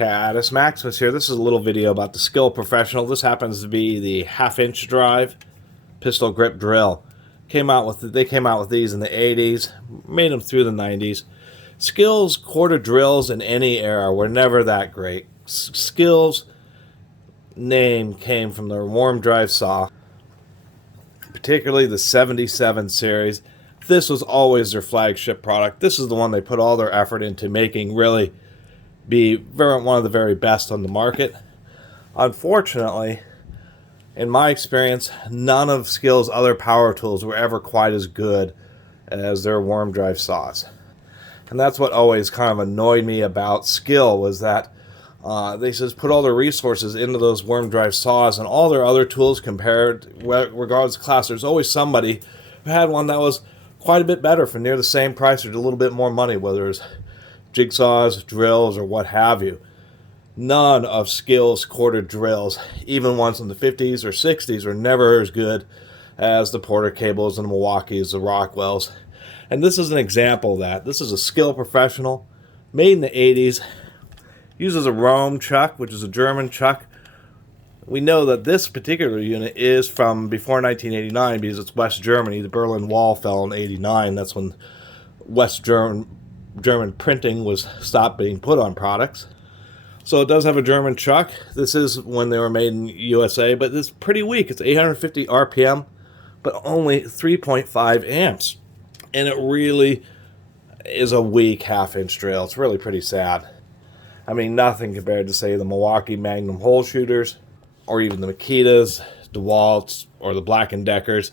Catus, Maximus here. This is a little video about the Skil Professional. This happens to be the half-inch drive pistol grip drill. They came out with these in the 80s, made them through the 90s. Skil's quarter drills in any era were never that great. Skil's name came from their warm drive saw, particularly the 77 series. This was always their flagship product. This is the one they put all their effort into making really be one of the very best on the market. Unfortunately, in my experience, none of Skil's other power tools were ever quite as good as their worm drive saws. And that's what always kind of annoyed me about Skil, was that they just put all their resources into those worm drive saws, and all their other tools compared, regardless of class, there's always somebody who had one that was quite a bit better for near the same price or a little bit more money, whether it's jigsaws, drills, or what have you. None of Skil's quarter drills, even ones in the 50s or 60s, are never as good as the Porter cables and the Milwaukees, the Rockwells. And this is an example of that. This is a Skil Professional, made in the 80s, uses a Rome chuck, which is a German chuck. We know that this particular unit is from before 1989 because it's West Germany. The Berlin Wall fell in 89. That's when West German printing was stopped being put on products. So it does have a German chuck. This is when they were made in USA, but it's pretty weak. It's 850 RPM, but only 3.5 amps. And it really is a weak half-inch drill. It's really pretty sad. I mean, nothing compared to, say, the Milwaukee Magnum hole shooters, or even the Makitas, DeWalt's, or the Black & Deckers.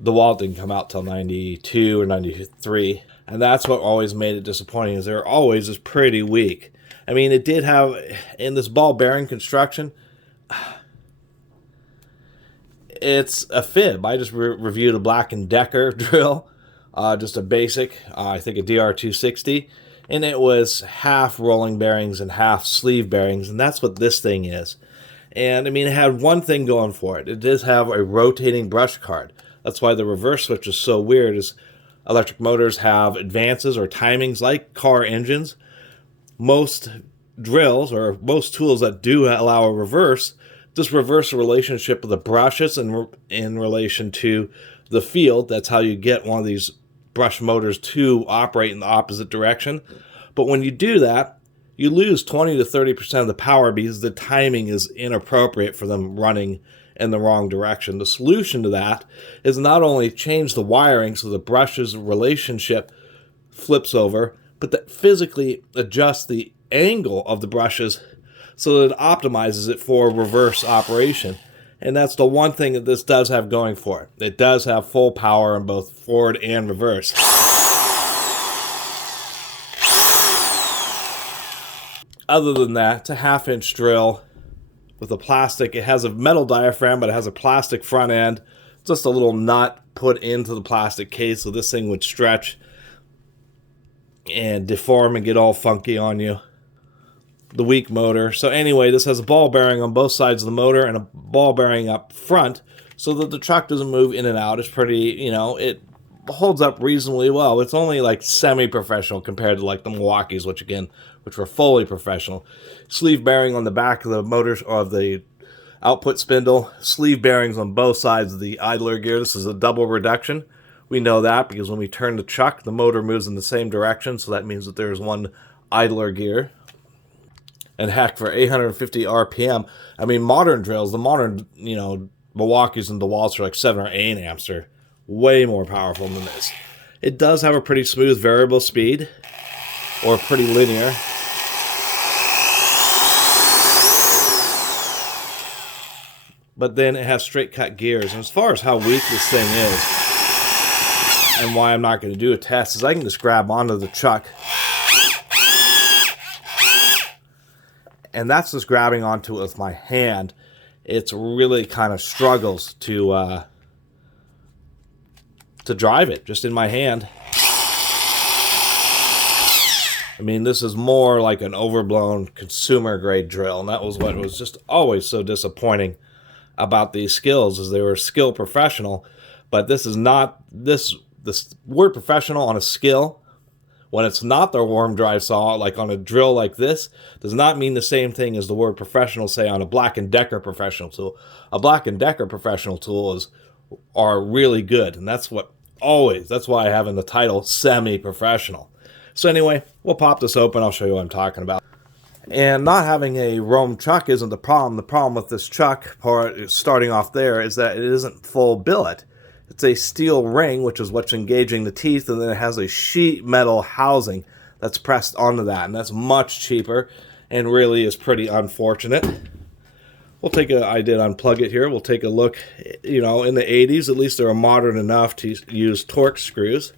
DeWalt didn't come out till 92 or 93. And that's what always made it disappointing, is they're always just pretty weak. I mean, it did have, in this ball bearing construction, it's a fib. I just reviewed a Black & Decker drill, just a basic, I think a DR260, and it was half rolling bearings and half sleeve bearings, and that's what this thing is. And, I mean, it had one thing going for it. It does have a rotating brush card. That's why the reverse switch is so weird, is electric motors have advances or timings like car engines. Most drills, or most tools that do allow a reverse, just reverse the relationship of the brushes in relation to the field. That's how you get one of these brush motors to operate in the opposite direction. But when you do that, you lose 20 to 30% of the power because the timing is inappropriate for them running in the wrong direction. The solution to that is not only change the wiring so the brushes relationship flips over, but that physically adjust the angle of the brushes so that it optimizes it for reverse operation. And that's the one thing that this does have going for it. It does have full power in both forward and reverse. Other than that, it's a half-inch drill with a plastic. It has a metal diaphragm, but it has a plastic front end. Just a little nut put into the plastic case so this thing would stretch and deform and get all funky on you. The weak motor. So anyway, this has a ball bearing on both sides of the motor and a ball bearing up front so that the truck doesn't move in and out. It's pretty, it holds up reasonably well. It's only like semi-professional compared to like the Milwaukees, which were fully professional. Sleeve bearing on the back of the motors, or the output spindle. Sleeve bearings on both sides of the idler gear. This is a double reduction. We know that because when we turn the chuck, the motor moves in the same direction, so that means that there's one idler gear. And heck, for 850 RPM, I mean, modern drills, the modern, Milwaukees and DeWalt's are like 7 or 8 amps. They're way more powerful than this. It does have a pretty smooth variable speed, or pretty linear. But then it has straight cut gears. And as far as how weak this thing is, and why I'm not going to do a test, is I can just grab onto the chuck. And that's just grabbing onto it with my hand. It's really kind of struggles to drive it just in my hand. I mean, this is more like an overblown consumer grade drill, and that was what was just always so disappointing about these Skils, is they were Skil Professional, but this is not. This word professional on a Skil When it's not the warm drive saw, like on a drill like this, does not mean the same thing as the word professional, say on a Black & Decker professional tool. A Black & Decker professional tool are really good, and that's why I have in the title semi-professional. So anyway, we'll pop this open. I'll show you what I'm talking about. And not having a Rome chuck isn't the problem. The problem with this chuck part, starting off there, is that it isn't full billet. It's a steel ring, which is what's engaging the teeth, and then it has a sheet metal housing that's pressed onto that, and that's much cheaper and really is pretty unfortunate. I did unplug it here. We'll take a look. You know, in the 80s, at least they were modern enough to use Torx screws.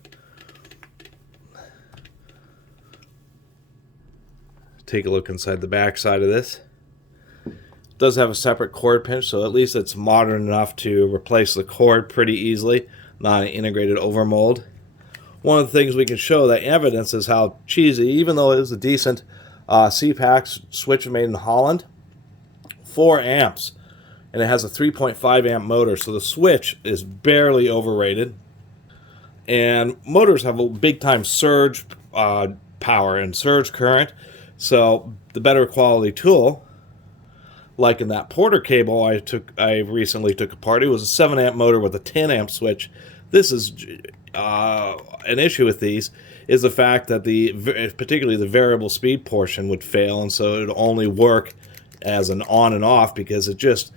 Take a look inside the back side of this. It does have a separate cord pinch, so at least it's modern enough to replace the cord pretty easily, not an integrated overmold. One of the things we can show that evidence is how cheesy, even though it is a decent CPAC switch made in Holland, 4 amps, and it has a 3.5 amp motor, so the switch is barely overrated. And motors have a big time surge power and surge current, so the better quality tool, like in that Porter cable I recently took apart, it was a 7 amp motor with a 10 amp switch. This is an issue with these, is the fact that particularly the variable speed portion would fail, and so it would only work as an on and off because it just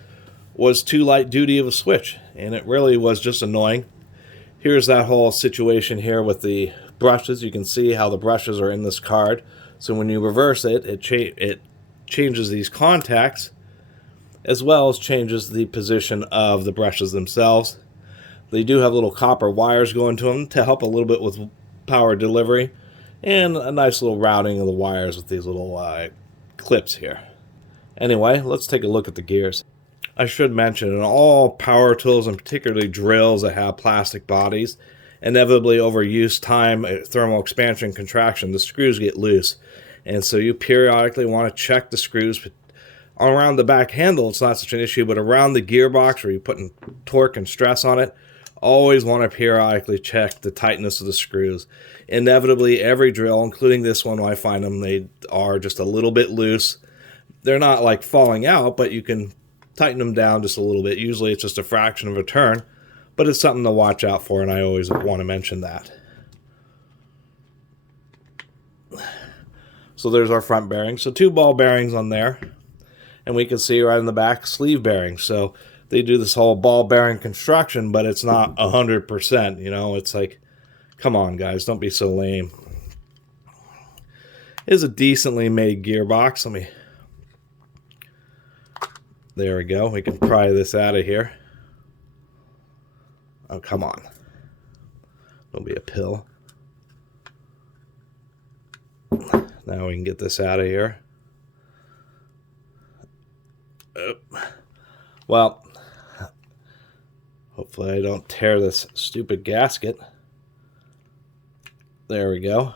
was too light duty of a switch, and it really was just annoying. Here's that whole situation here with the brushes. You can see how the brushes are in this card. So when you reverse it, it changes these contacts, as well as changes the position of the brushes themselves. They do have little copper wires going to them to help a little bit with power delivery, and a nice little routing of the wires with these little clips here. Anyway, let's take a look at the gears. I should mention, in all power tools, and particularly drills that have plastic bodies, inevitably over use time, thermal expansion, contraction, the screws get loose. And so you periodically want to check the screws. Around the back handle, it's not such an issue, but around the gearbox where you're putting torque and stress on it, always want to periodically check the tightness of the screws. Inevitably, every drill, including this one, when I find them, they are just a little bit loose. They're not like falling out, but you can tighten them down just a little bit. Usually it's just a fraction of a turn, but it's something to watch out for, and I always want to mention that. So there's our front bearings. So 2 ball bearings on there. And we can see right in the back sleeve bearings. So they do this whole ball bearing construction, but it's not 100%. You know, it's like, come on, guys, don't be so lame. It is a decently made gearbox. There we go. We can pry this out of here. Oh, come on. Don't be a pill. Now we can get this out of here. Well, hopefully I don't tear this stupid gasket. There we go.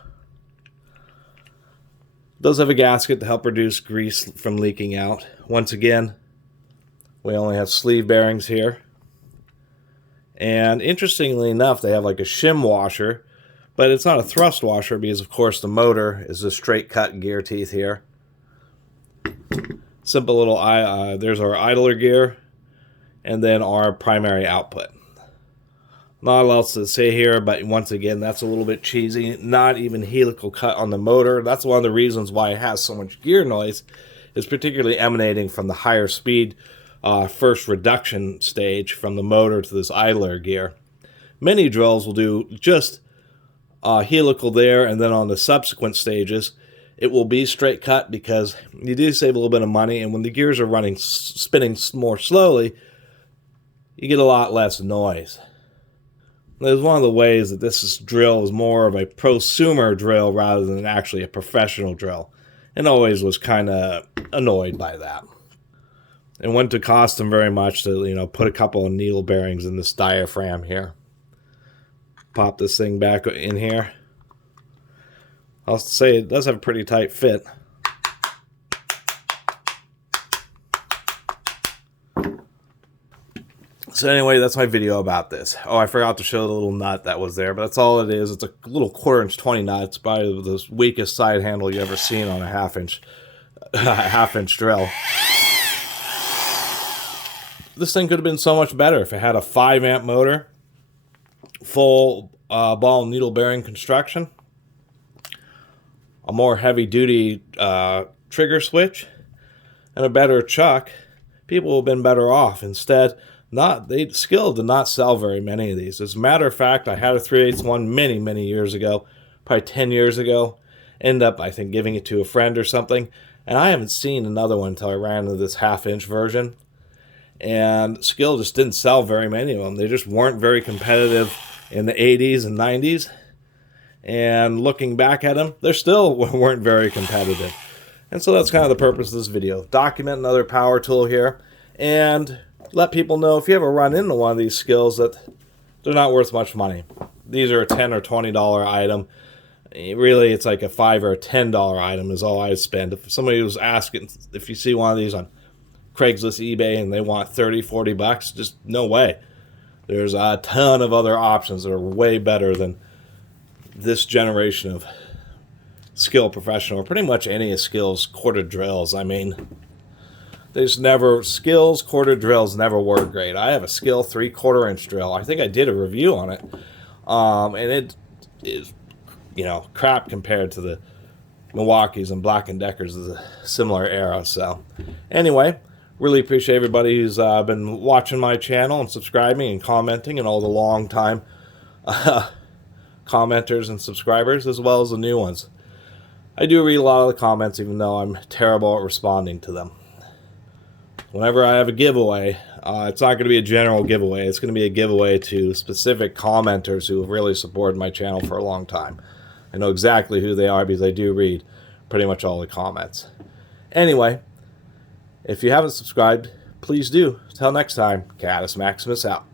It does have a gasket to help reduce grease from leaking out. Once again, we only have sleeve bearings here. And interestingly enough, they have like a shim washer, but it's not a thrust washer because, of course, the motor is a straight cut gear teeth here. Simple little, there's our idler gear, and then our primary output. Not a lot else to say here, but once again, that's a little bit cheesy. Not even helical cut on the motor. That's one of the reasons why it has so much gear noise, is particularly emanating from the higher speed first reduction stage from the motor to this idler gear. Many drills will do just helical there, and then on the subsequent stages, it will be straight cut because you do save a little bit of money, and when the gears are spinning more slowly, you get a lot less noise. There's one of the ways that this drill is more of a prosumer drill rather than actually a professional drill, and always was kind of annoyed by that. It wouldn't to cost them very much to, you know, put a couple of needle bearings in this diaphragm here. Pop this thing back in here. I'll say it does have a pretty tight fit. So anyway, that's my video about this. Oh, I forgot to show the little nut that was there, but that's all it is. It's a little 1/4" 20 nut. It's probably the weakest side handle you ever seen on a half-inch drill. This thing could have been so much better if it had a 5-amp motor, full ball needle bearing construction, a more heavy-duty trigger switch, and a better chuck. People would have been better off. Instead, Skil did not sell very many of these. As a matter of fact, I had a 3/8 one many years ago, probably 10 years ago. Ended up, I think, giving it to a friend or something, and I haven't seen another one until I ran into this half-inch version. And Skil just didn't sell very many of them. They just weren't very competitive in the 80s and 90s. And looking back at them, they still weren't very competitive. And so that's kind of the purpose of this video. Document another power tool here, and let people know if you ever run into one of these Skils that they're not worth much money. These are a $10 or $20 item. Really, it's like a $5 or a $10 item is all I spend. If somebody was asking, if you see one of these on Craigslist, eBay, and they want 30, 40 bucks, just no way. There's a ton of other options that are way better than this generation of Skil professional, or pretty much any of Skil's quarter drills. I mean, Skil's quarter drills never were great. I have a Skil 3/4 inch drill. I think I did a review on it. And it is, crap compared to the Milwaukee's and Black & Deckers of the similar era. So anyway, really appreciate everybody who's been watching my channel and subscribing and commenting, and all the long time commenters and subscribers, as well as the new ones. I do read a lot of the comments, even though I'm terrible at responding to them. Whenever I have a giveaway, it's not going to be a general giveaway. It's going to be a giveaway to specific commenters who have really supported my channel for a long time. I know exactly who they are because I do read pretty much all the comments. Anyway, if you haven't subscribed, please do. Till next time, Catus Maximus out.